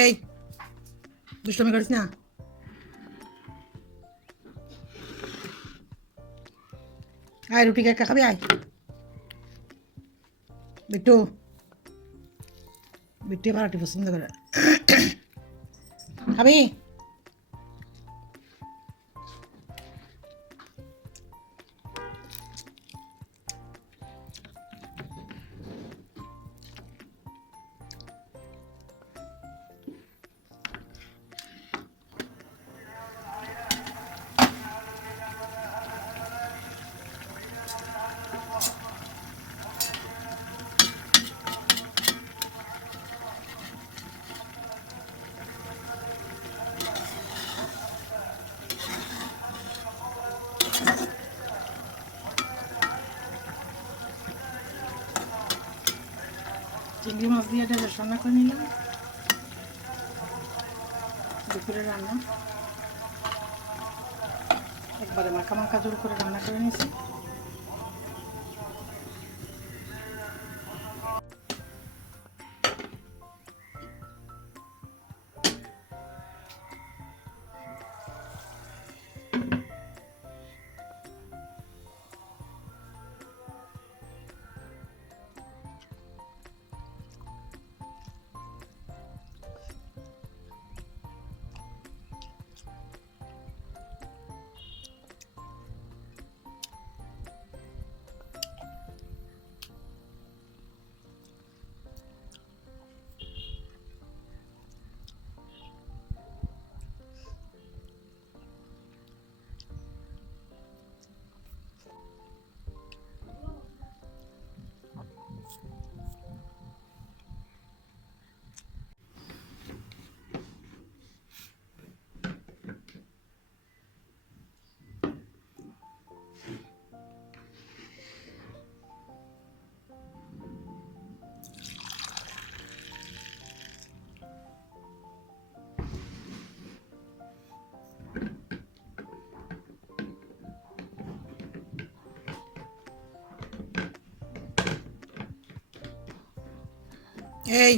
এই দুষ্টমি করিস না। আয় রুটি কে খাবি? আয় বিট্টু, বিট্টু ভাড়াটি পছন্দ করে। খাবি? চিংড়ি মাছ দিয়ে এটা রান্না করে নিলাম। দুপুরে রান্না একবারে মাখা মাখা জোর করে রান্না করে নিয়েছি। এই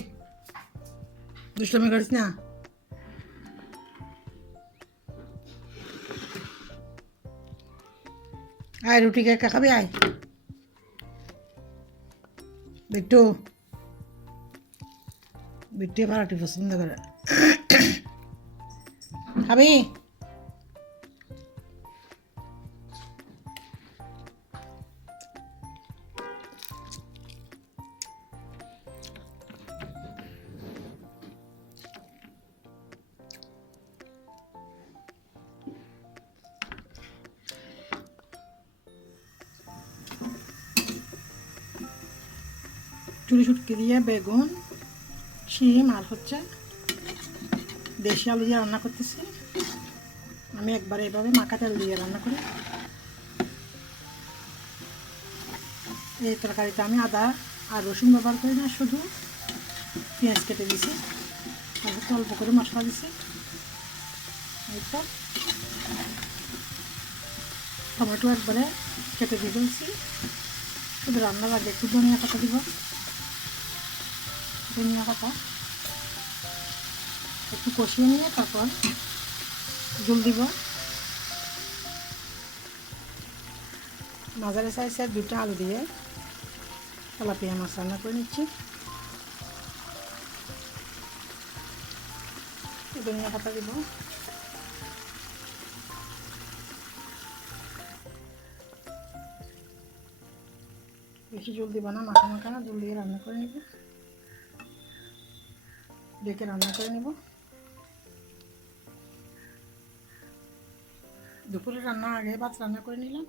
দুষ্টমি করিস না। আয় রুটি কে খাবি? আয় বিট্টু, বিট্টু ভাড়াটি পছন্দ করে। খাবি? চুরি শুটকি দিয়ে বেগুন, শিম আর হচ্ছে দেশি আলু দিয়ে রান্না করতেছি। আমি একবার এইভাবে মাখা তেল দিয়ে রান্না করি। এই তরকারিতে আমি আদা আর রসুন ব্যবহার করি না, শুধু পেঁয়াজ কেটে দিছি, তারপর অল্প করে মশলা দিছি। এই তো টমেটো একবারে কেটে দিয়ে ফেলছি। শুধু রান্নার আগে একটু ধনিয়া পাতা দিব, ধনিয়া পাতা একটু কষিয়ে নিয়ে তারপর জল দিব। মাঝারি সাইজের দুটো আলু দিয়ে তেলাপিয়া মাছ রান্না করে নিচ্ছি। ধনিয়া পাতা দিব, বেশি জল দিব না, মাখা মাখা জল দিয়ে রান্না করে নিব, ডেকে রান্না করে নিব। দুপুরে রান্না আগে ভাত রান্না করে নিলাম।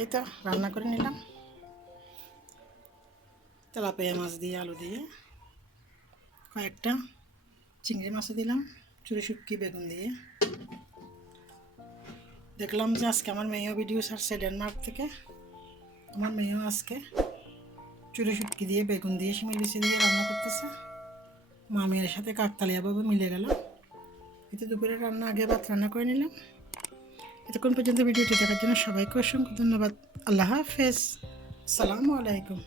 এই তো রান্না করে নিলাম তেলাপিয়া মাছ দিয়ে আলু দিয়ে, কয়েকটা চিংড়ি মাছও দিলাম, চুরি শুটকি বেগুন দিয়ে। দেখলাম যে আজকে আমার মেয়েও ভিডিও ছাড়ছে ডেনমার্ক থেকে। আমার মেয়েও আজকে চুরি শুটকি দিয়ে বেগুন দিয়ে শিমের বিচি দিয়ে রান্না করতেছে। মা মেয়ের সাথে কাকতালিয়াভাবে মিলে গেল। এতে দুপুরে রান্না আগে ভাত রান্না করে নিলাম। এতক্ষণ পর্যন্ত ভিডিওটি দেখার জন্য সবাইকে অসংখ্য ধন্যবাদ। আল্লাহ হাফেজ, আসসালামু আলাইকুম।